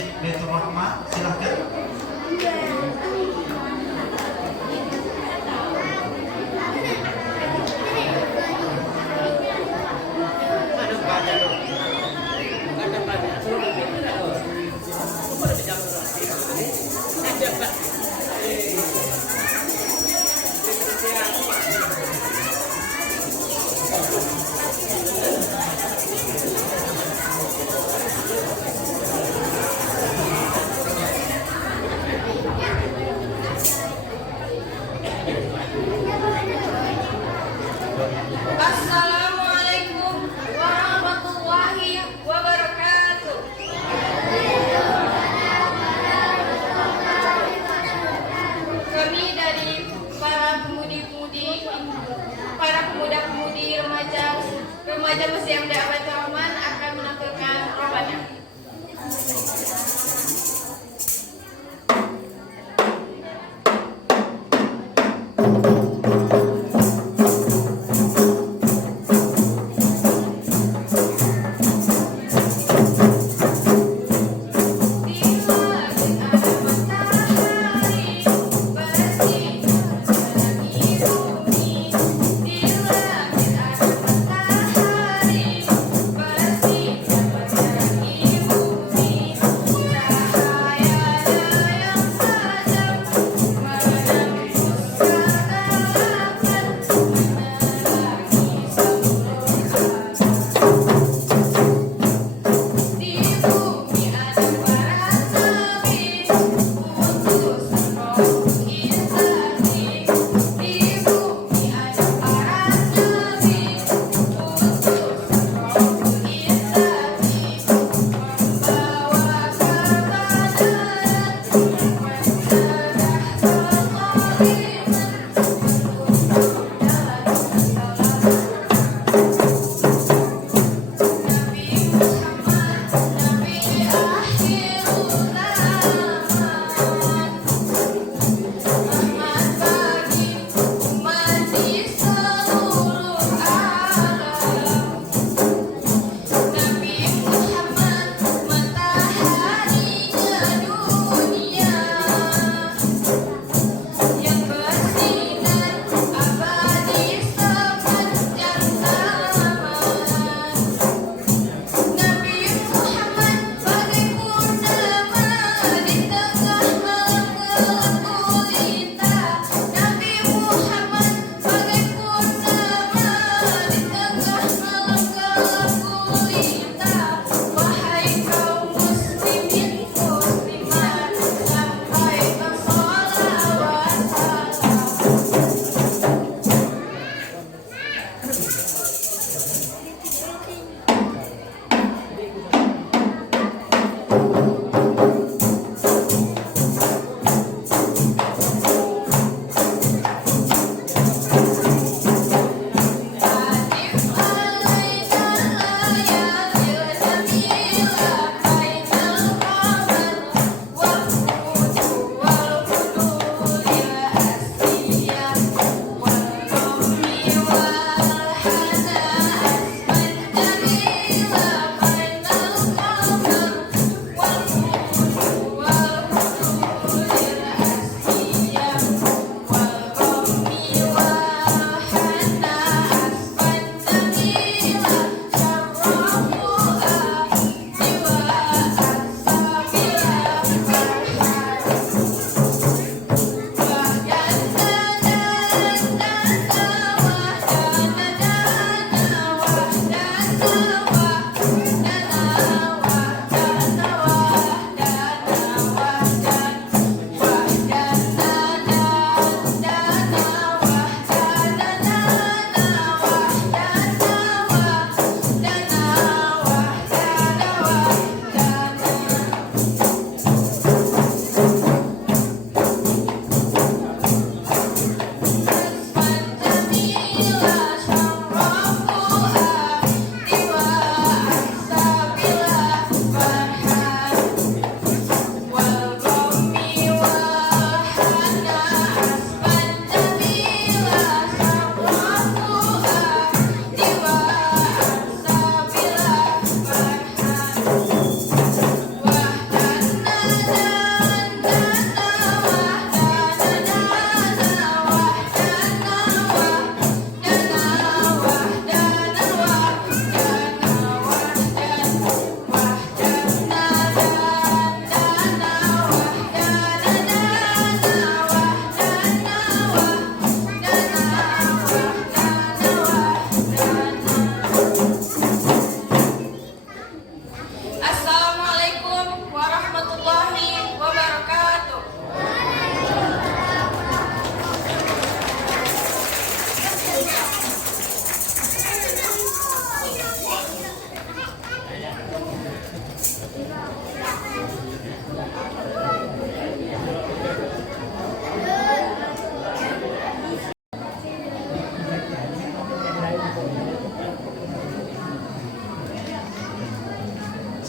Masjid Baitur Rahmah. Silahkan. Assalamualaikum warahmatullahi wabarakatuh. Kami dari para pemuda-pemudi remaja Museum Dakwah Rahman akan menampilkan robanya.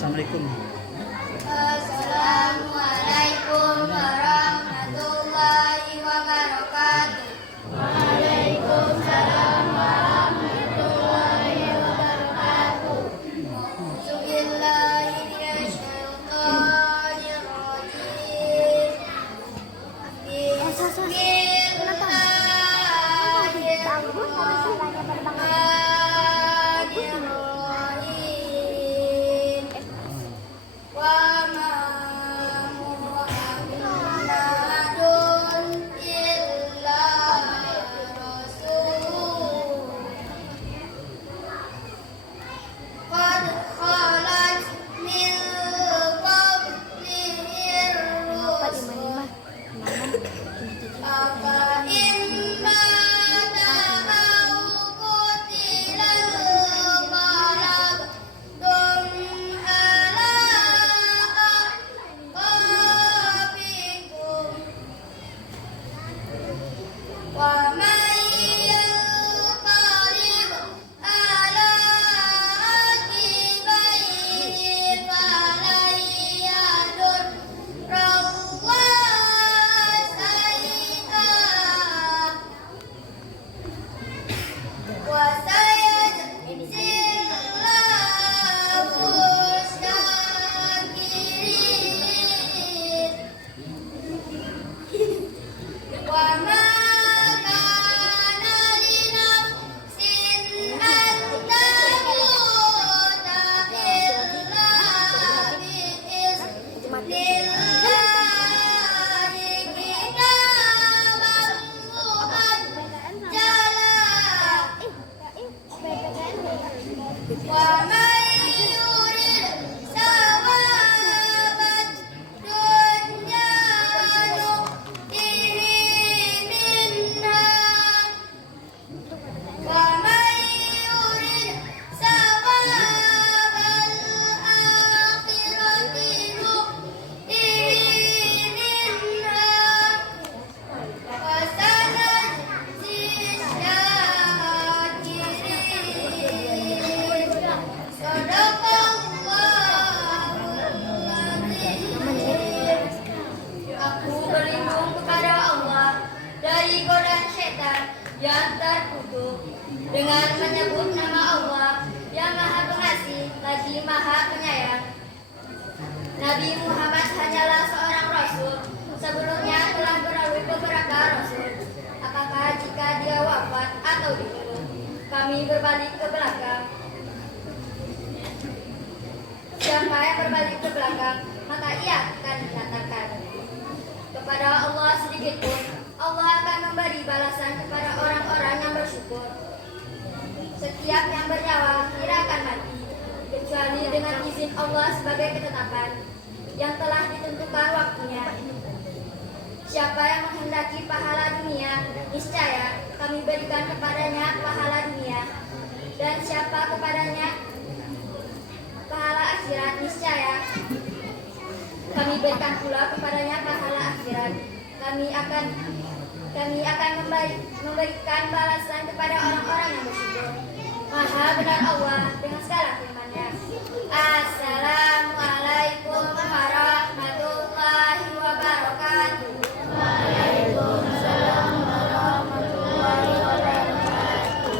Assalamualaikum. Assalamualaikum warahmatullahi wabarakatuh. Waalaikumsalam warahmatullahi wabarakatuh. A'udzubillahi minasyaitonir rajim. Bismillahirrahmanirrahim. Wa ma Muhammadun illa rasul qad khalat min qablihi rusul afa imma ta'aw qutilan qalabtum ala aqabikum wa man yanqalib ala aqibaihi falan yadurrallaha shay'an wa sayajzillahu syakirin wa ma kana linafsin an tamuta illa biizni kitaban muajjala wa man yurid sawabad dunya nu'tihi minha wa man yurid sawabal akhirati nu'tihi minha wa sanajzi syakirin. Sadaqallahul azim. Aku berlindung kepada Allah dari godaan setan yang terkutuk dengan menyebut nama Allah yang Maha Pengasih lagi Maha Penyayang. Nabi Muhammad hanyalah seorang rasul. Sebelumnya telah berlalu beberapa rasul. Apakah jika dia wafat atau dibunuh, kami berbalik ke belakang? Siapa yang berbalik ke belakang, maka ia akan dikatakan kepada Allah sedikit pun, Allah akan memberi balasan kepada orang-orang yang bersyukur. Setiap yang bernyawa tidak akan mati, kecuali dengan izin Allah sebagai ketetapan yang telah ditentukan waktunya. Siapa yang menghendaki pahala dunia, niscaya kami berikan kepadanya pahala dunia. Dan siapa kepadanya pahala akhirat, niscaya kami berikan pula kepadanya pahala akhirat. Kami akan memberikan balasan kepada orang-orang yang bersyukur. Maha benar Allah dengan segala firman-Nya. Assalamualaikum warahmatullahi wabarakatuh. Waalaikumsalam warahmatullahi wabarakatuh.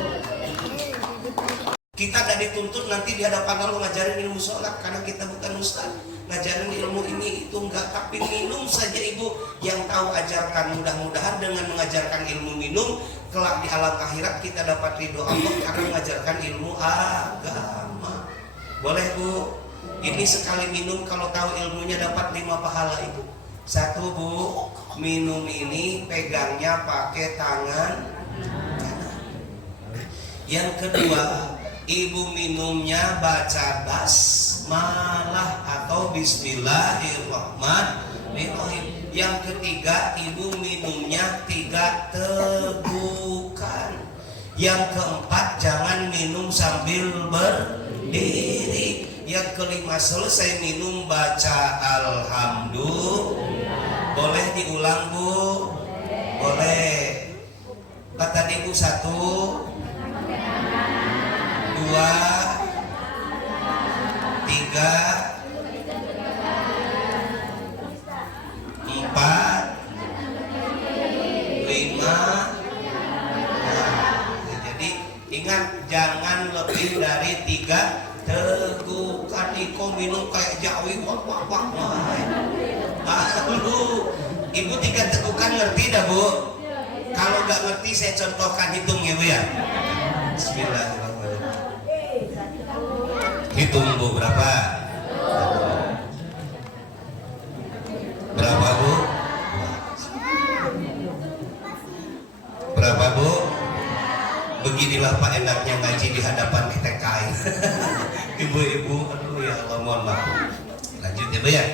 Kita gak dituntut nanti di hadapan Allah ngajarin ilmu sholat karena kita bukan ustaz. Ngajarin ilmu ini itu enggak, tapi minum saja ibu yang tahu ajarkan. Mudah-mudahan dengan mengajarkan ilmu minum kelak di alam akhirat kita dapat ridho Allah karena mengajarkan ilmu agama. Boleh bu, ini sekali minum kalau tahu ilmunya dapat 5 pahala ibu. 1 bu, minum ini pegangnya pakai tangan kanan. Yang kedua, ibu minumnya baca basmalah atau bismillahirrahmanirrahim. Yang ketiga, ibu minumnya 3 tegukan. Yang keempat, jangan minum sambil berdiri. Yang kelima, selesai minum baca alhamdulillah. Boleh diulang bu? Boleh. Kata ibu 1, 2, 3, 4, 5. Jadi ingat jangan lebih dari 3 tegukan. Iko minum kayak jawi wak. Lalu ibu 3 tegukan ngerti dah bu? Kalau nggak ngerti saya contohkan, hitung ya bu ya. Bismillahirrahmanirrahim. Hitung bu, berapa? Berapa bu? Berapa bu? Beginilah Pak enaknya ngaji di hadapan TKI. Ibu-ibu, aduh ya Allah, mohon maaf. Lanjut ya bu ya.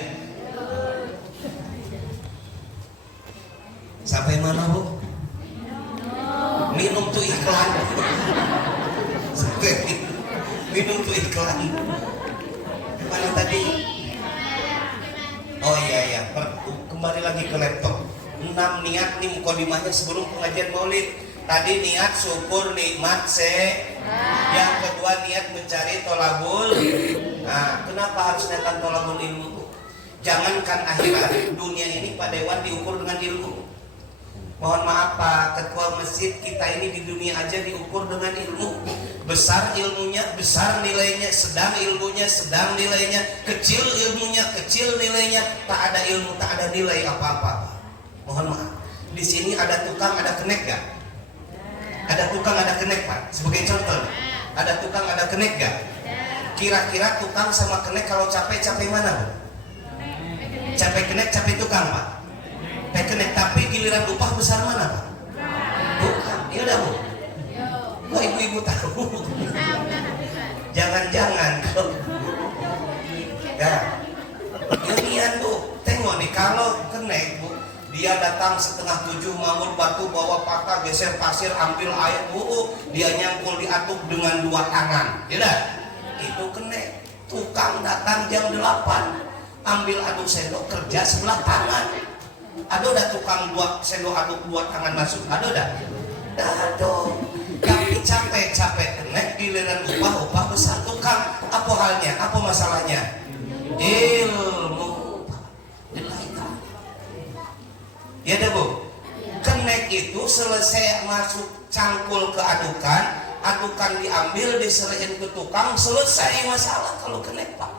Sampai mana bu? Minum tuh iklan. Sampai minum tuh iklan. Mana tadi? Oh iya, kembali lagi ke laptop. 6 niat nih mukadimahnya sebelum pengajian maulid. Tadi niat syukur nikmat yang kedua niat mencari tolabul. Nah, kenapa harus niatan tolabul ilmu? Jangankan akhirat, dunia ini Pak Dewan diukur dengan ilmu. Mohon maaf Pak Ketua Masjid, kita ini di dunia aja diukur dengan ilmu. Besar ilmunya, besar nilainya. Sedang ilmunya, sedang nilainya. Kecil ilmunya, kecil nilainya. Tak ada ilmu, tak ada nilai apa-apa. Mohon maaf. Di sini ada tukang, ada kenek gak? Ada tukang, ada kenek Pak. Sebagai contoh, ada tukang, ada kenek gak? Kira-kira tukang sama kenek kalau capek mana Bu? Capek kenek, capek tukang Pak. Kenek, tapi giliran upah besar mana Pak? Bukan, ya udah Bu. Kok ibu-ibu tahu? Jangan-jangan ya. Ini Bu, tengok nih kalau kenek Bu, dia datang 6:30 mamul batu, bawa patah, geser pasir, ambil air, dia nyangkul diatuk dengan 2 tangan. Ya dah. Itu kenek. Tukang datang jam 8, ambil aduk sendok, kerja sebelah tangan. Ada udah tukang 2 sendok aduk 2 tangan masuk. Ada udah. Dado. Tapi capek kenek, giliran upah besar tukang. Apa halnya? Apa masalahnya? Ilmu. Ya dah Bu. Kenek itu selesai masuk cangkul ke adukan diambil, diserahin ke tukang, selesai masalah kalau kenek Pak.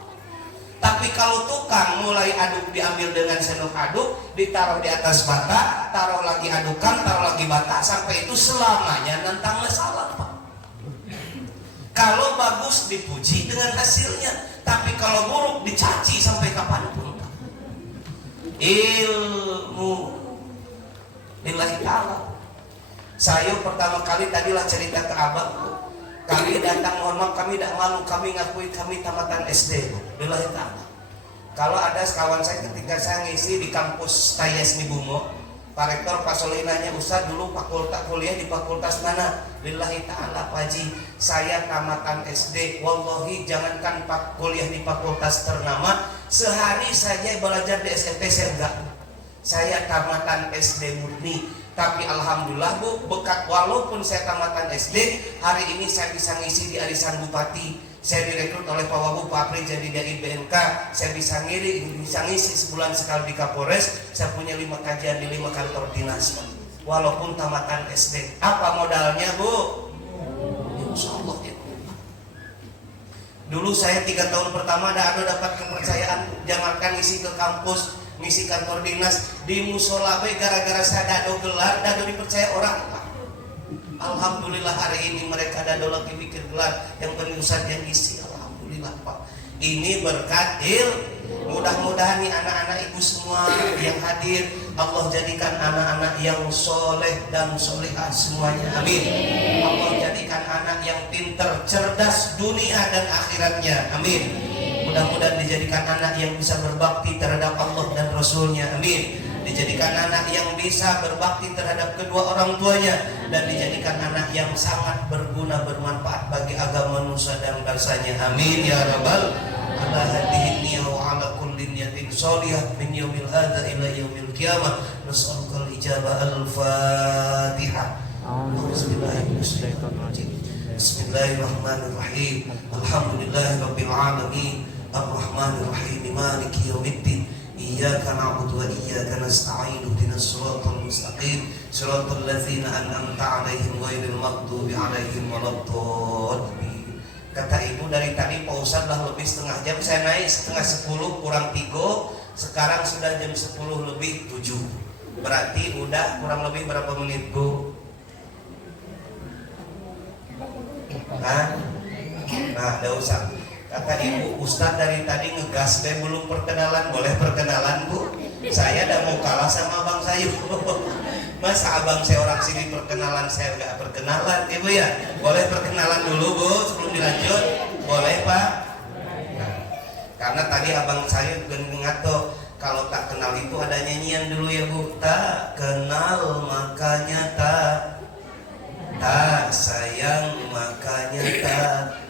Tapi kalau tukang mulai aduk diambil dengan sendok aduk, ditaruh di atas bata, taruh lagi adukan, taruh lagi bata, sampai itu selamanya tentang masalah Pak. Kalau bagus dipuji dengan hasilnya, tapi kalau buruk dicaci sampai kapanpun Pak. Ilmu lillahi ta'ala. Saya pertama kali tadilah cerita ke abang, kami datang, mohon maaf kami tidak malu, kami ngakui kami tamatan SD lillahi ta'ala. Kalau ada kawan saya ketika saya ngisi di kampus Tayes Nibumo, Pak Rektor Pak Soleh nanya, Ustaz dulu fakultas kuliah di fakultas mana? Lillahi ta'ala Pak Haji, saya tamatan SD. Wallahi jangankan kuliah di fakultas ternama, sehari saja belajar di SMP saya enggak. Saya tamatan SD murni, tapi alhamdulillah Bu, bekat walaupun saya tamatan SD, hari ini saya bisa ngisi di arisan Bupati. Saya direkrut oleh Pak Wabu Papri jadi dari BNK. Saya bisa ngisi sebulan sekali di Kapolres. Saya punya 5 kajian di 5 kantor dinas, walaupun tamatan SD. Apa modalnya Bu? Insya Allah ya. Dulu saya 3 tahun pertama ada dapat kepercayaan, jangankan ngisi ke kampus, ngisi kantor dinas, di musola gara-gara saya dado gelar, dado dipercaya orang Pak. Alhamdulillah hari ini mereka dado lagi bikin gelar, yang penting Ustaz yang ngisi. Alhamdulillah Pak. Ini berkat mudah-mudahan nih anak-anak ibu semua yang hadir, Allah jadikan anak-anak yang soleh dan solehah semuanya, amin. Allah jadikan anak yang pintar, cerdas dunia dan akhiratnya, amin. Mudah-mudahan dijadikan anak yang bisa berbakti terhadap Allah dan Rasulnya, amin. Dijadikan anak yang bisa berbakti terhadap kedua orang tuanya, dan dijadikan anak yang sangat berguna, bermanfaat bagi agama nusa dan bangsanya, amin ya rabbal alamin. Wa ala kulli niyatin shalihah min yaumil hadza ila yaumil qiyamah. Nas'alukal ijabah. Al-Fatihah. Bismillahirrahmanirrahim. Alhamdulillahirabbil alamin. Ar-Rahmanir Rahim, Maliki Yaumiddin, Iyyaka na'budu wa iyyaka nasta'in, ihdinas siratal mustaqim, siratal ladzina an'amta 'alaihim ghairil maghdubi 'alaihim waladdallin. Kata ibu, dari tadi Pak Ustadz lah lebih setengah jam, saya naik setengah 10 kurang 3, sekarang sudah jam 10 lebih 7. Berarti udah kurang lebih berapa menit Bu? Nah, ada usah. Kata ibu, Ustadz dari tadi ngegas deh, belum perkenalan. Boleh perkenalan Bu? Saya udah mau kalah sama abang saya. Masa abang saya orang sini perkenalan, saya nggak perkenalan, ibu ya? Boleh perkenalan dulu Bu sebelum dilanjut? Boleh Pak? Nah, karena tadi abang saya ngato, kalau tak kenal itu ada nyanyian dulu ya Bu. Tak kenal makanya tak sayang makanya tak.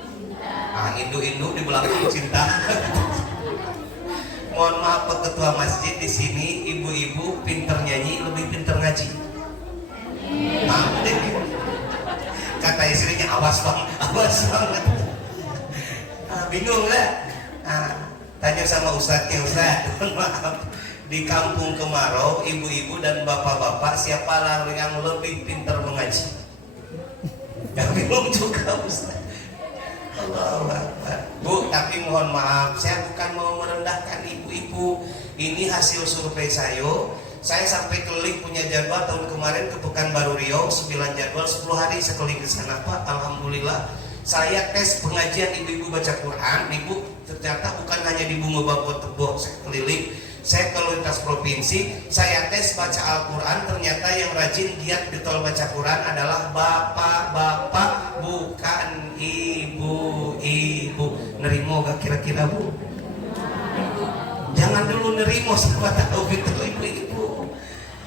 Ah, induk-induk di belakang cinta. Mohon maaf Pak Ketua Masjid, di sini ibu-ibu pinter nyanyi lebih pinter ngaji. Maaf deh. Kata istrinya awas banget. Bingung nggak? Tanya sama Ustadznya, Ustadz, maaf. Di kampung Kemarau, ibu-ibu dan bapak-bapak siapa yang lebih pinter mengaji? Gak bingung juga Ustadz. Allahu Akbar. Bu, tapi mohon maaf, saya bukan mau merendahkan ibu-ibu. Ini hasil survei saya. Saya sampai keliling punya jadwal tahun kemarin ke Pekanbaru Riau, 9 jadwal 10 hari saya keliling ke sana Pak. Alhamdulillah. Saya tes pengajian ibu-ibu baca Quran. Ibu, ternyata bukan hanya di Bunga Bapot Tebo, saya keliling. Saya ke lintas provinsi, saya tes baca Al-Quran. Ternyata yang rajin giat getol baca Quran adalah bapak-bapak, bukan ibu-ibu. Nerimo gak kira-kira Bu? Jangan dulu nerimo, siapa tahu itu ibu-ibu.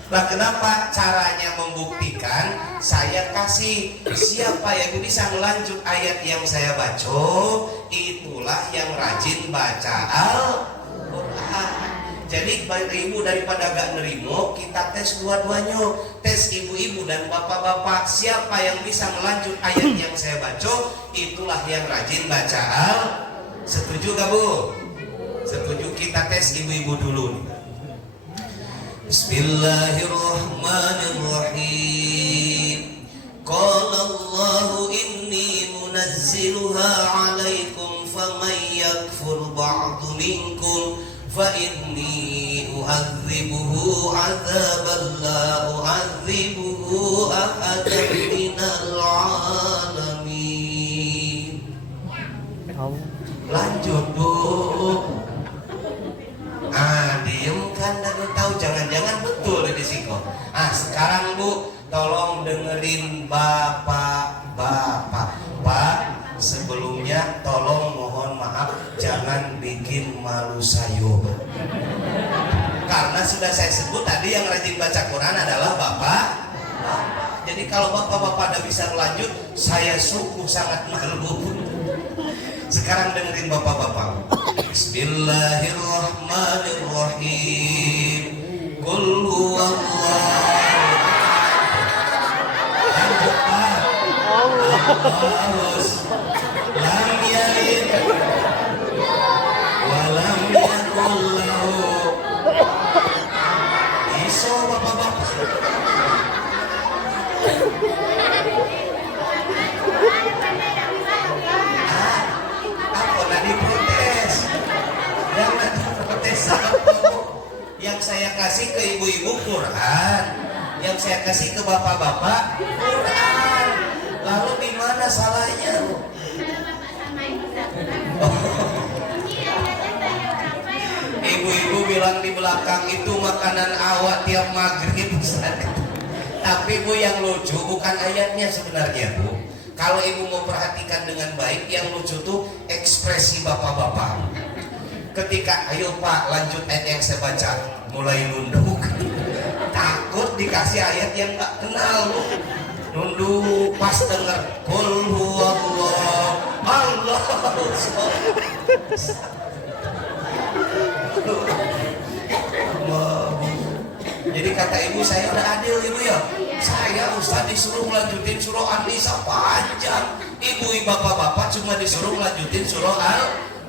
Nah, kenapa? Caranya membuktikan, saya kasih siapa yang bisa melanjut ayat yang saya baca, itulah yang rajin baca Al-Quran. Jadi ibu daripada gak nerimo, kita tes dua-duanya. Tes ibu-ibu dan bapak-bapak, siapa yang bisa melanjut ayat yang saya baca, itulah yang rajin baca Al. Setuju gak Bu? Setuju. Kita tes ibu-ibu dulu nih. Bismillahirrahmanirrahim. Qala Allahu inni munazziluha 'alaikum faman yakfur ba'du minkum fa inni u'adzibuhu 'adzaban la u'adzibuhu ahadan minal 'alamin. Lanjut Bu. Diem kan, dan tahu jangan-jangan betul di siko. Sekarang Bu, tolong dengerin bapak-bapak. Pak, sebelumnya tolong mohon maaf, jangan bikin malu saya. Karena sudah saya sebut tadi yang rajin baca Quran adalah bapak. Jadi kalau bapak-bapak tidak bisa melanjut, saya sungguh sangat malu. Sekarang dengerin bapak-bapak. Bismillahirrahmanirrahim. Qul huwallahu. Lanjut Pak. Allahu lam yalid wa lam yakul lahu. Iso bapak-bapak. Yang saya kasih ke ibu-ibu Quran, yang saya kasih ke bapak-bapak Quran. Lalu di mana salahnya? Ibu-ibu bilang di belakang itu makanan awak tiap maghrib. Tapi Bu, yang lucu bukan ayatnya sebenarnya Bu. Kalau ibu mau perhatikan dengan baik, yang lucu tuh ekspresi bapak-bapak. Ketika ayo Pak lanjut ayat yang saya baca, mulai nunduk. Takut dikasih ayat yang gak kenal. Nunduk pas denger qul huwallahu Allahu Jadi kata ibu, saya udah adil ibu ya. Saya Ustaz disuruh melanjutin surah An-Nisa panjang. Ibu bapak-bapak cuma disuruh melanjutin surah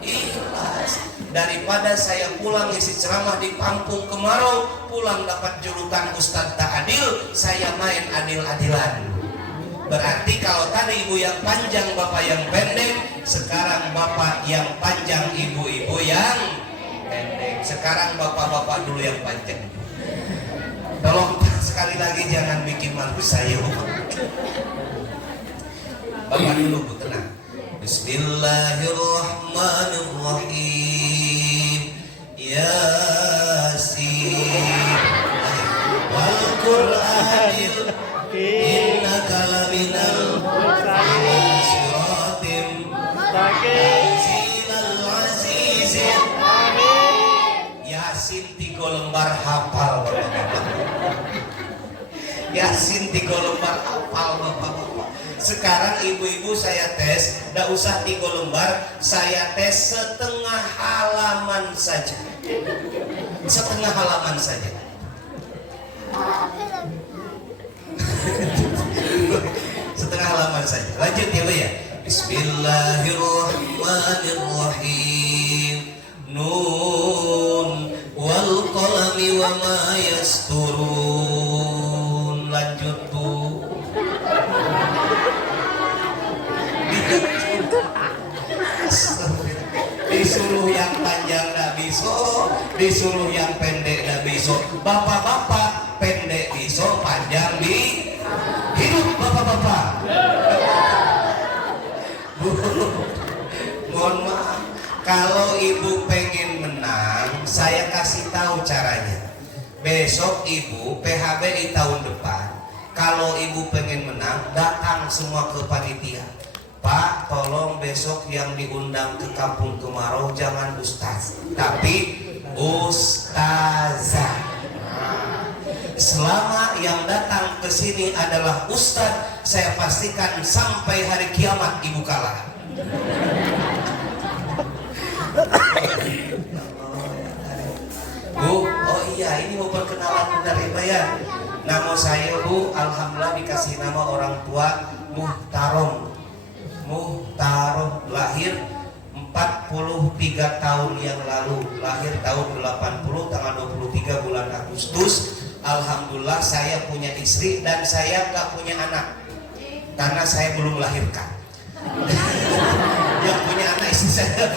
ikhlas. Daripada saya pulang isi ceramah di Pampung Kemarau, pulang dapat julukan Ustadz tak adil, saya main adil-adilan. Berarti kalau tadi ibu yang panjang, bapak yang pendek, sekarang bapak yang panjang, ibu-ibu yang pendek. Sekarang bapak-bapak dulu yang panjang. Tolong sekali lagi jangan bikin malu saya. Bapak dulu bu, tenang. Bismillahirrahmanirrahim. Yasin wal Qur'anil innaka laminal siratim tanzilal azizil. Yasin 3 lembar hafal bapak-bapak. Yasin 3 lembar hafal bapak-bapak. Sekarang ibu-ibu saya tes, tidak usah 3 lembar, saya tes setengah halaman saja. Setengah halaman saja. Setengah halaman saja. Lanjut ya Bu ya. Bismillahirrahmanirrahim. Nun wal qalami wa ma yasturun. Lanjut Bu. Disuruh yang panjang gak bisa, disuruh yang pendek gak bisa. Bapak-bapak pendek bisa, panjang di hidup bapak-bapak. Mohon maaf, kalau ibu pengen menang, saya kasih tahu caranya. Besok ibu PHB di tahun depan, kalau ibu pengen menang, datang semua ke panitia. Pak, tolong besok yang diundang ke Kampung Kemarau jangan ustaz, tapi ustazah. Selama yang datang ke sini adalah ustaz, saya pastikan sampai hari kiamat ibu kalah. Bu, oh iya, ini mau perkenalan dari ya. Nama saya Bu, alhamdulillah dikasih nama orang tua Muhtarom. Muhtarom lahir 43 tahun yang lalu, lahir tahun 80 tanggal 23 bulan Agustus. Alhamdulillah saya punya istri dan saya gak punya anak karena saya belum melahirkan. Yang punya anak istri saya.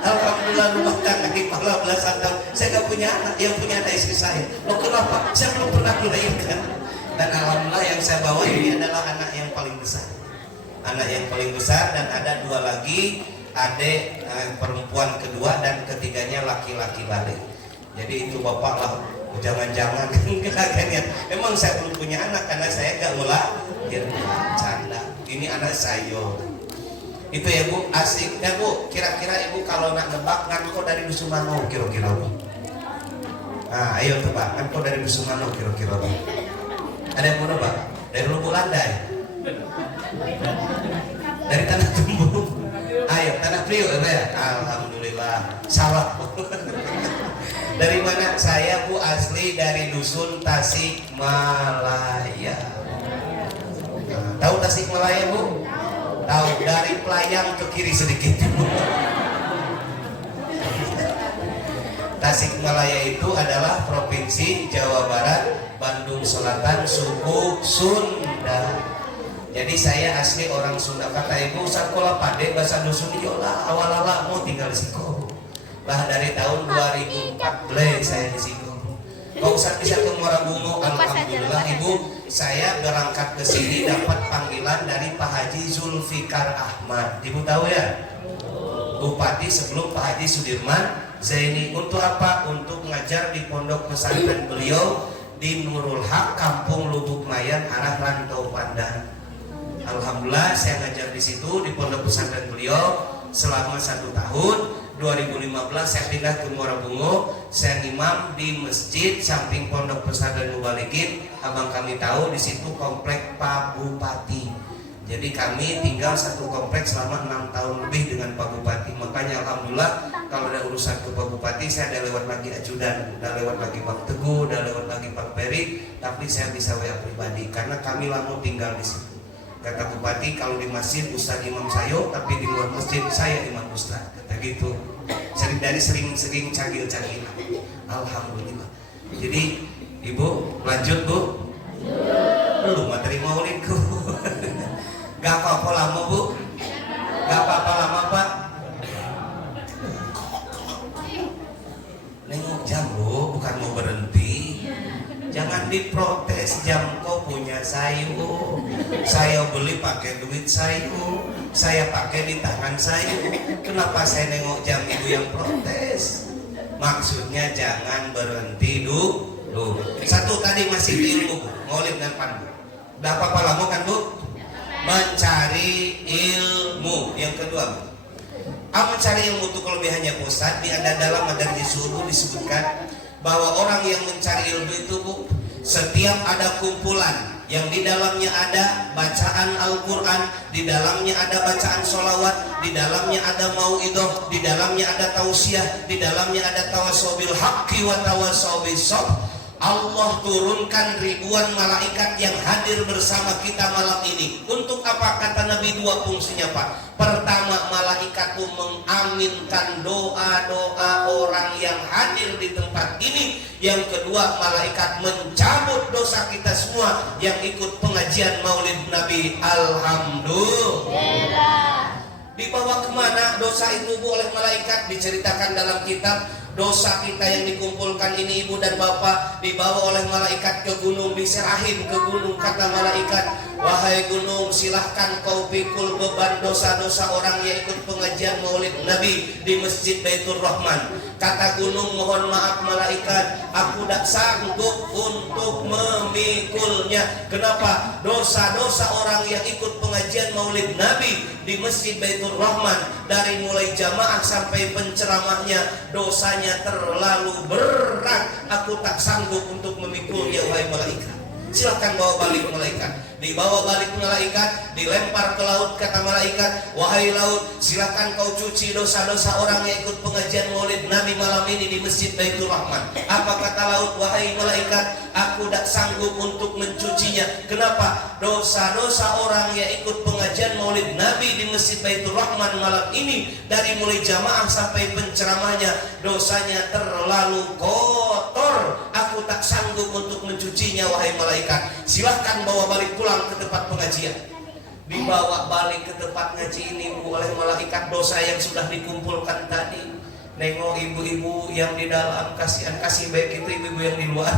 Alhamdulillah rumah tangga di 15 tahun saya gak punya anak, yang punya anak istri saya. Loh kenapa? Saya belum pernah melahirkan. Dan alhamdulillah yang saya bawa ini adalah anak yang paling besar. Anak yang paling besar dan ada 2 lagi, adik perempuan kedua dan ketiganya laki-laki balik. Jadi itu bapak lah, jangan-jangan memang saya belum punya anak karena saya gak melahir. Canda, ini anak saya. Itu ya Bu, asik. Ya Bu, kira-kira ibu kalau nak nebak nganko dari dusun mana kira-kira Bu? Nah ayo tebak, nganko dari dusun mana kira-kira Bu? Ada yang mau nebak? Dari Lubuk Landai? Dari Tanah Tumbuh? Ayo, Tanah Priok ya? Alhamdulillah, salah. Dari mana? Saya Bu asli dari dusun Tasikmalaya. Nah, tahu Tasikmalaya Bu? Tahu, dari Pelayang ke kiri sedikit. Tasikmalaya itu adalah provinsi Jawa Barat, Bandung Selatan, suku Sunda. Jadi saya asli orang Sunda. Kata ibu sekolah pade bahasa dusun yola awal-awal mau tinggal di Siko. Lah dari tahun 2014 saya di Siko. Kau usah bisa ke Muara Bungo. Alhamdulillah ibu, saya berangkat ke sini dapat panggilan dari Pak Haji Zulfikar Ahmad. Ibu tahu ya? Bupati sebelum Pak Haji Sudirman Zaini. Untuk apa? Untuk ngajar di pondok pesantren beliau di Nurul Haq, Kampung Lubuk Mayan, arah Rantau Pandan. Alhamdulillah saya ngajar di situ di pondok pesantren beliau selama 1 tahun. 2015 saya pindah ke Muara Bungo, saya imam di masjid samping pondok pesantren Mubalikin. Abang kami tahu di situ komplek Pak Bupati. Jadi kami tinggal satu komplek selama 6 tahun lebih dengan Pak Bupati. Makanya alhamdulillah kalau ada urusan ke Pak Bupati saya udah lewat lagi ajudan, udah lewat lagi Bang Teguh, udah lewat lagi Pak Peri, tapi saya bisa WA pribadi karena kami lama tinggal di situ. Kata bupati, kalau di masjid Ustadz imam saya, tapi di luar masjid saya imam Ustadz. Kata gitu. Sering cagil-cagil. Alhamdulillah. Jadi ibu lanjut bu. Belum materi maulidku. Gak apa-apa lama bu. Gak apa-apa lama pak. Nengok jam bu, bukan mau berhenti. Jangan diprotes, jam kau punya saya. Saya beli pakai duit saya pakai di tangan saya. Kenapa saya nengok jam ibu yang protes? Maksudnya jangan berhenti dulu. Satu tadi masih ilmu bu, maulid dan pandu. Udah apa-apa lama kan bu? Mencari ilmu. Yang kedua bu, mencari ilmu itu kelebihannya Ustaz. Di ada dalam Madarij Su'ud disebutkan bahwa orang yang mencari ilmu itu bu, setiap ada kumpulan yang di dalamnya ada bacaan Al-Quran, di dalamnya ada bacaan sholawat, di dalamnya ada mau'idoh, di dalamnya ada tausiah, di dalamnya ada tawasobil haqqi wa tawasobil sob. Allah turunkan ribuan malaikat yang hadir bersama kita malam ini. Untuk apa? Kata Nabi, dua fungsinya Pak. Pertama, malaikat itu mengaminkan doa-doa orang yang hadir di tempat ini. Yang kedua, malaikat mencabut dosa kita semua yang ikut pengajian maulid Nabi. Alhamdulillah. Dibawa kemana dosa itu bu oleh malaikat? Diceritakan dalam kitab. Dosa kita yang dikumpulkan ini ibu dan bapak dibawa oleh malaikat ke gunung, diserahin ke gunung. Kata malaikat, wahai gunung, silahkan kau pikul beban dosa-dosa orang yang ikut pengajian maulid Nabi di Masjid Baitur Rahman. Kata gunung, mohon maaf malaikat, aku tak sanggup untuk memikulnya. Kenapa? Dosa-dosa orang yang ikut pengajian maulid Nabi di Masjid Baitur Rahman, dari mulai jamaah sampai penceramahnya, dosanya terlalu berat. Aku tak sanggup untuk memikulnya wahai malaikat. Silahkan bawa balik malaikat. Dibawa balik malaikat, dilempar ke laut. Kata malaikat, wahai laut, silahkan kau cuci dosa-dosa orang yang ikut pengajian maulid Nabi malam ini di Masjid Baitur Rahman. Apa kata laut? Wahai malaikat, aku tak sanggup untuk mencucinya. Kenapa? Dosa-dosa orang yang ikut pengajian maulid Nabi di Masjid Baitur Rahman malam ini, dari mulai jamaah sampai penceramahnya, dosanya terlalu kotor. Aku tak sanggup untuk mencucinya wahai malaikat. Silahkan bawa balik pulang ke tempat pengajian. Dibawa balik ke tempat ngaji ini oleh malaikat dosa yang sudah dikumpulkan tadi. Nengok ibu-ibu yang di dalam, kasihan, kasih baik itu ibu-ibu yang di luar.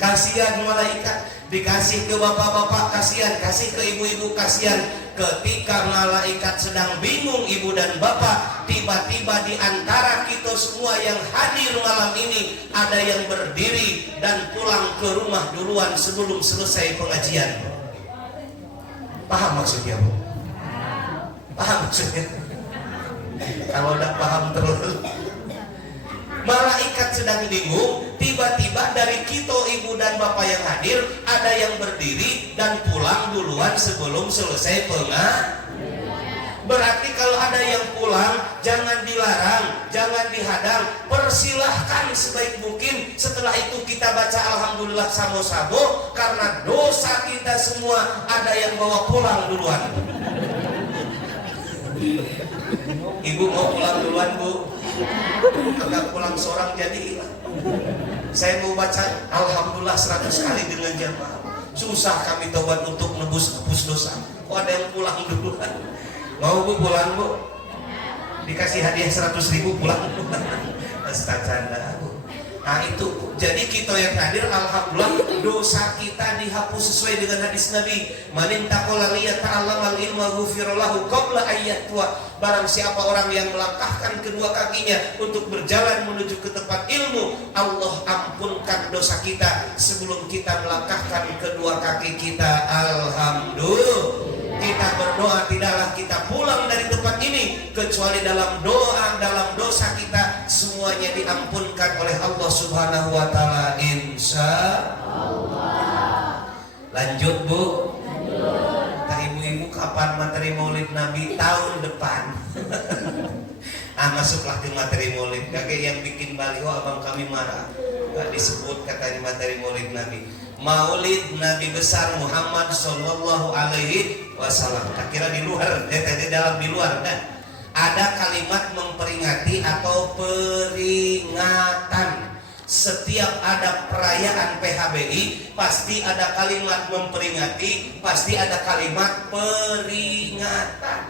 Kasihan malaikat. Dikasih ke bapak-bapak, kasihan. Kasih ke ibu-ibu, kasihan. Ketika malaikat sedang bingung ibu dan bapak, tiba-tiba di antara kita semua yang hadir malam ini ada yang berdiri dan pulang ke rumah duluan sebelum selesai pengajian. Paham maksudnya bu? Paham maksudnya? Kalau tidak paham terus. Malaikat sedang bingung, tiba-tiba dari kita ibu dan bapak yang hadir ada yang berdiri dan pulang duluan sebelum selesai pengajian. Berarti kalau ada yang pulang, jangan dilarang, jangan dihadang, persilahkan sebaik mungkin. Setelah itu kita baca alhamdulillah samo-samo, karena dosa kita semua ada yang bawa pulang duluan. Ibu mau pulang duluan bu? Agak pulang seorang jadi hilang. Saya mau baca alhamdulillah 100 kali dengan jamaah. Susah kami tobat untuk nebus dosa. Oh ada yang pulang duluan. Mau bu pulang bu? Dikasih hadiah 100.000 pulang. Astagfirullah bu. Nah itu, jadi kita yang hadir alhamdulillah dosa kita dihapus sesuai dengan hadis Nabi. Man intaqala liyata'allamal ilma ghufira lahu qabla ayyatwa. Barang siapa orang yang melangkahkan kedua kakinya untuk berjalan menuju ke tempat ilmu, Allah ampunkan dosa kita sebelum kita melangkahkan kedua kaki kita. Alhamdulillah. Kita berdoa tidaklah kita pulang dari tempat ini kecuali dalam doa, dalam dosa kita semuanya diampunkan oleh Allah Subhanahu wa taala insyaallah. Lanjut bu. Lanjut. Ibu-ibu kapan materi maulid Nabi? Tahun depan. Masuklah ke materi maulid. Kakek yang bikin baliho abang kami marah. Gak disebut katanya materi maulid Nabi. Maulid Nabi besar Muhammad Sallallahu Alaihi Wasallam. Tak kira di luar, di dalam di luar kan? Ada kalimat memperingati atau peringatan. Setiap ada perayaan PHBI pasti ada kalimat memperingati, pasti ada kalimat peringatan.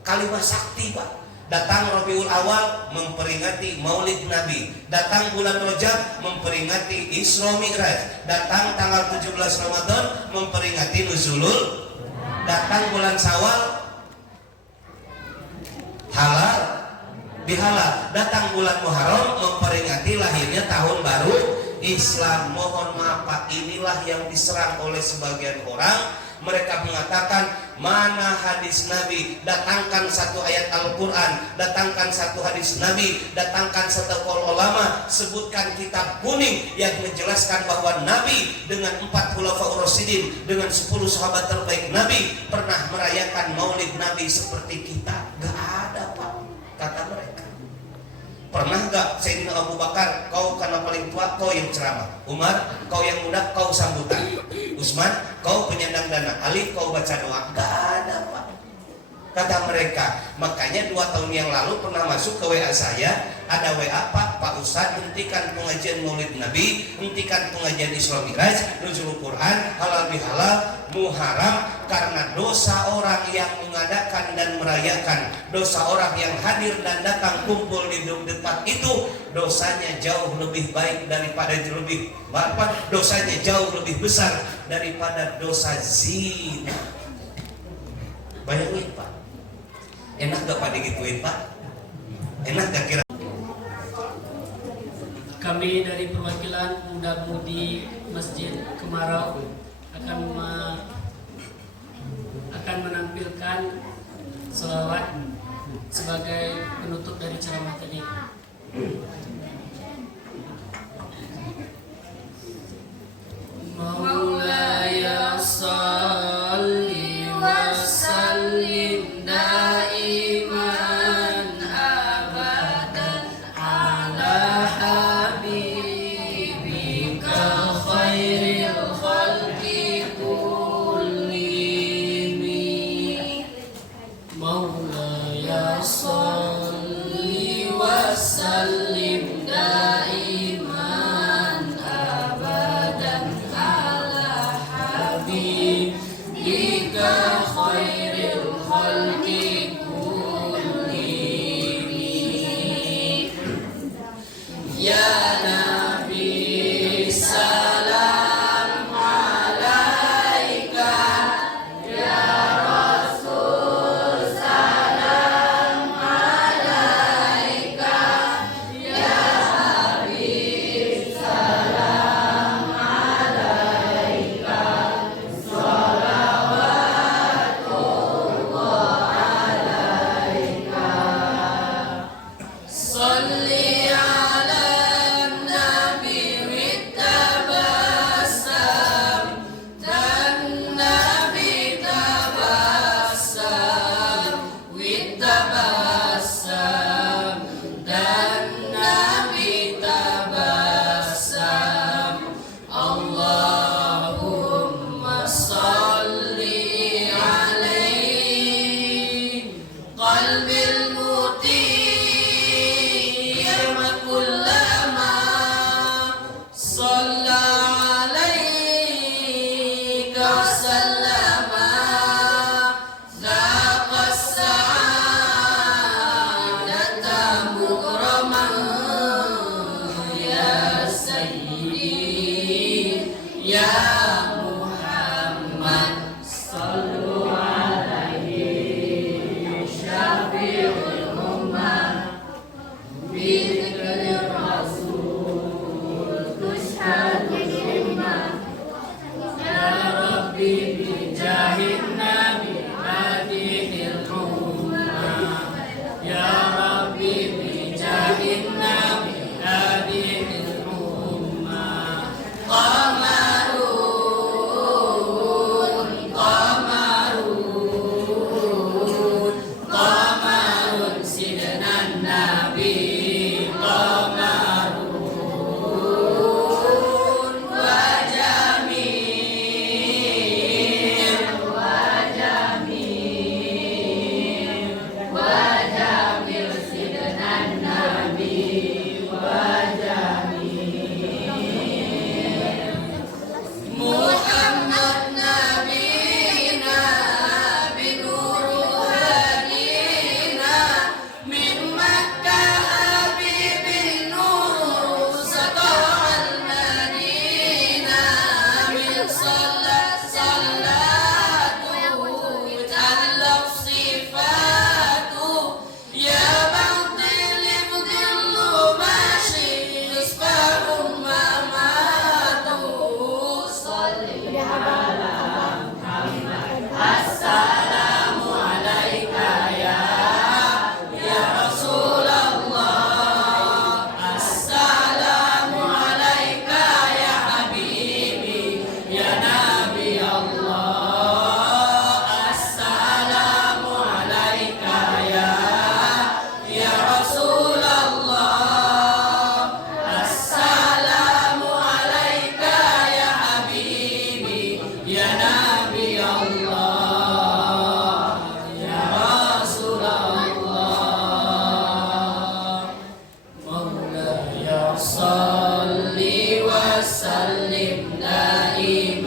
Kalimat sakti Pak. Datang Rabiul Awal memperingati Maulid Nabi. Datang bulan Rajab memperingati Isra Mi'raj. Datang tanggal 17 Ramadan memperingati Nuzulul. Datang bulan Syawal halal dihalal. Datang bulan Muharram memperingati lahirnya tahun baru Islam. Mohon maaf Pak, inilah yang diserang oleh sebagian orang. Mereka mengatakan mana hadis Nabi, datangkan satu ayat Al-Quran, datangkan satu hadis Nabi, datangkan satu qaul ulama, sebutkan kitab kuning yang menjelaskan bahwa Nabi dengan 4 khulafaur rasyidin, dengan 10 sahabat terbaik Nabi pernah merayakan Maulid Nabi seperti kita. Gak ada Pak, kata mereka. Pernah gak Sayyidina Abu Bakar, kau karena paling tua kau yang ceramah, Umar kau yang muda kau sambutan, Utsman kau penyandang dana, Ali kau baca doa? Gak ada Pak, kata mereka. Makanya 2 tahun yang lalu pernah masuk ke WA saya, ada WA Pak Ustadz, hentikan pengajian Maulid Nabi, hentikan pengajian Isra Mi'raj, Nuzulul Quran, halal bihalal, Muharram, karena dosa orang yang mengadakan dan merayakan, dosa orang yang hadir dan datang kumpul di depan itu, dosanya jauh lebih baik daripada dosanya jauh lebih besar daripada dosa zina. Bayangin Pak, enak gak Pak digituin Pak? Enak gak kira? Kami dari perwakilan Muda-Mudi Masjid Kemarau akan menampilkan selawat sebagai penutup dari ceramah tadi. Maulaya salli wa sallim daiman abadan ala habibika khairil khalqi kullihim. Maulaya salli wa sallim daiman abadan ala habibika khairil khalqi kullihim. وسلم دائما